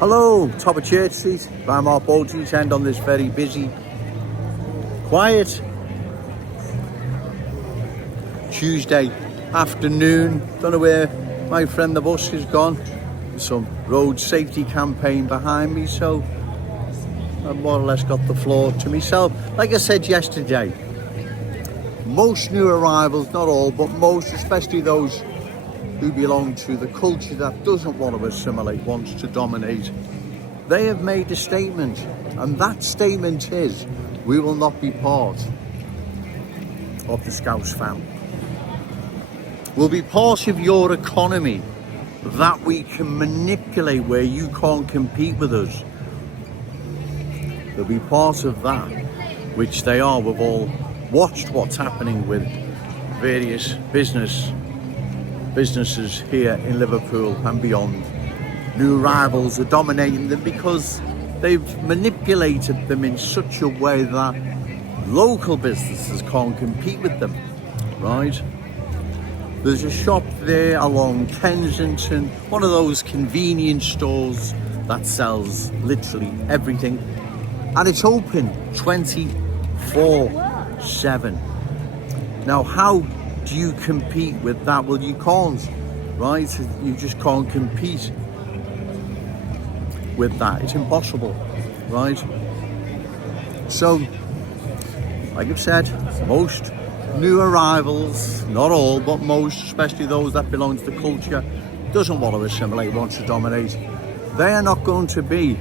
Hello, top of Church Street, Bramart Boaties End on this very busy, quiet Tuesday afternoon. Don't know where my friend the bus has gone. There's some road safety campaign behind me, so I've more or less got the floor to myself. Like I said yesterday, most new arrivals, not all, but most, especially those who belong to the culture that doesn't want to assimilate, wants to dominate, they have made a statement, and that statement is, we will not be part of the Scouse fam. We'll be part of your economy that we can manipulate where you can't compete with us. They'll be part of that, which they are. We've all watched what's happening with various businesses here in Liverpool and beyond. New rivals are dominating them because they've manipulated them in such a way that local businesses can't compete with them, right? There's a shop there along Kensington, one of those convenience stores that sells literally everything, and it's open 24/7. Now, how do you compete with that? Well, you can't, right? You just can't compete with that. It's impossible, right? So, like I've said, most new arrivals, not all, but most, especially those that belong to the culture, doesn't want to assimilate, wants to dominate. They are not going to be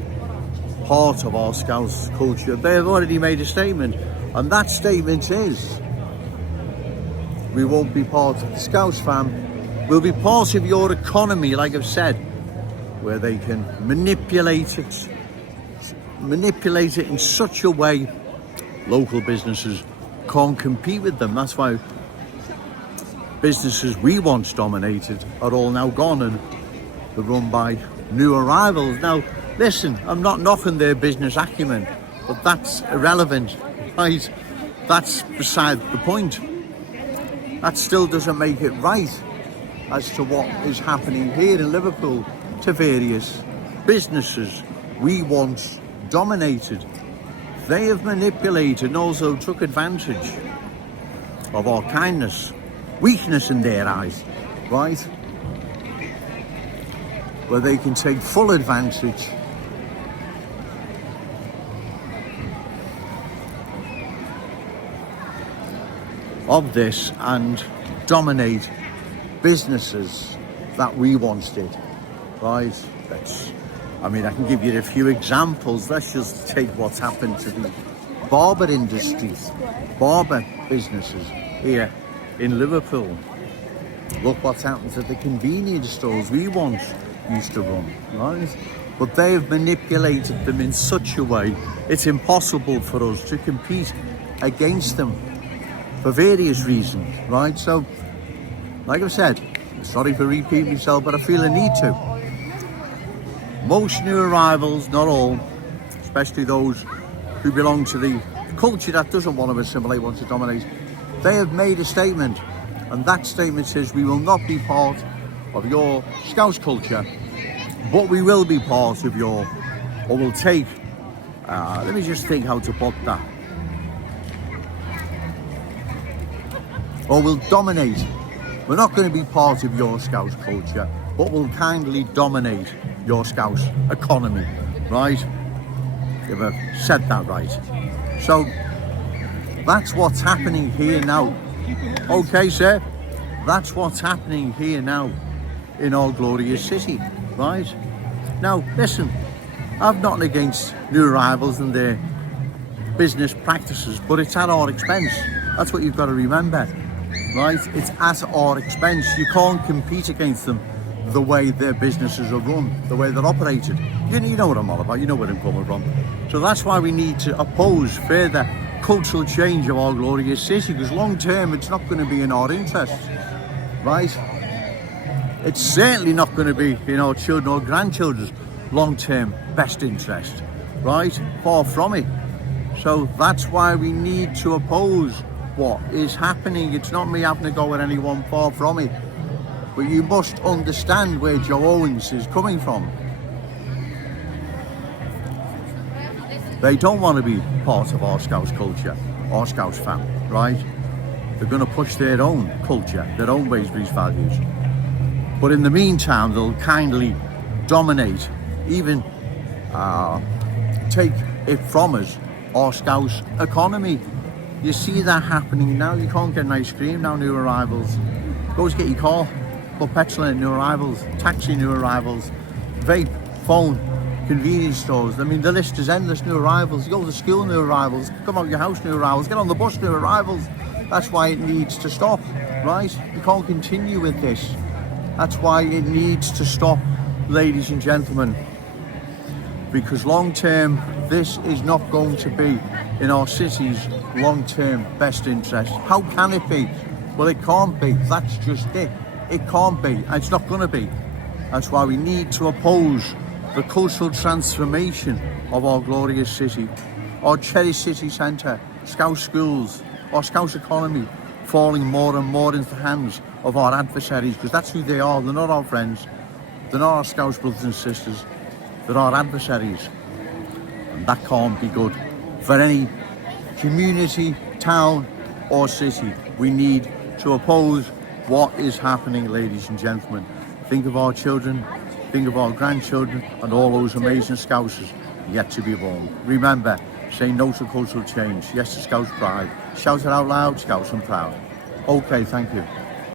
part of our Scouse culture. They have already made a statement, and that statement is, we won't be part of the Scouse fam. We'll be part of your economy, like I've said, where they can manipulate it in such a way local businesses can't compete with them. That's why businesses we once dominated are all now gone and they're run by new arrivals. Now, listen, I'm not knocking their business acumen, but that's irrelevant, right? That's beside the point. That still doesn't make it right as to what is happening here in Liverpool to various businesses we once dominated. They have manipulated and also took advantage of our kindness, weakness in their eyes, right? Where they can take full advantage of this and dominate businesses that we once did, right? I can give you a few examples. Let's just take what's happened to the barber industries, barber businesses here in Liverpool. Look what's happened to the convenience stores we once used to run, right? But they have manipulated them in such a way, it's impossible for us to compete against them for various reasons, right? So, like I've said, sorry for repeating myself, but I feel a need to. Most new arrivals, not all, especially those who belong to the culture that doesn't want to assimilate, wants to dominate, they have made a statement, and that statement says we will not be part of your Scouse culture, but we will be part of your, or we'll take, let me just think how to put that, or we'll dominate. We're not going to be part of your Scouse culture, but we'll kindly dominate your Scouse economy, right? If I've said that right. So that's what's happening here now. Okay, sir, that's what's happening here now in our glorious city, right? Now, listen, I've nothing against new arrivals and their business practices, but it's at our expense. That's what you've got to remember, right? It's at our expense. You can't compete against them the way their businesses are run, the way they're operated. You know what I'm all about, you know where I'm coming from. So that's why we need to oppose further cultural change of our glorious city, because long term it's not going to be in our interests, right? It's certainly not going to be in our children or grandchildren's long term best interest, right? Far from it. So that's why we need to oppose what is happening. It's not me having to go at anyone, far from it. But you must understand where Joe Owens is coming from. They don't want to be part of our Scouse culture, our Scouse family, right? They're going to push their own culture, their own ways, beliefs, values. But in the meantime, they'll kindly dominate, even take it from us, our Scouse economy. You see that happening now. You can't get an ice cream now, new arrivals. Go to get your car, put petrol in, new arrivals, taxi, new arrivals, vape, phone, convenience stores. I mean, the list is endless, new arrivals. You go to school, new arrivals. Come out your house, new arrivals. Get on the bus, new arrivals. That's why it needs to stop, right? You can't continue with this. That's why it needs to stop, ladies and gentlemen. Because long term, this is not going to be in our city's long term best interest. How can it be? Well, it can't be. That's just it. It can't be. And it's not going to be. That's why we need to oppose the cultural transformation of our glorious city, our cherished city centre, Scouse schools, our Scouse economy falling more and more into the hands of our adversaries, because that's who they are. They're not our friends. They're not our Scouse brothers and sisters. They're our adversaries. And that can't be good for any community, town or city. We need to oppose what is happening, ladies and gentlemen. Think of our children, think of our grandchildren and all those amazing Scousers yet to be born. Remember, say no to cultural change, yes to Scouse pride. Shout it out loud, Scouse and proud. Okay, thank you.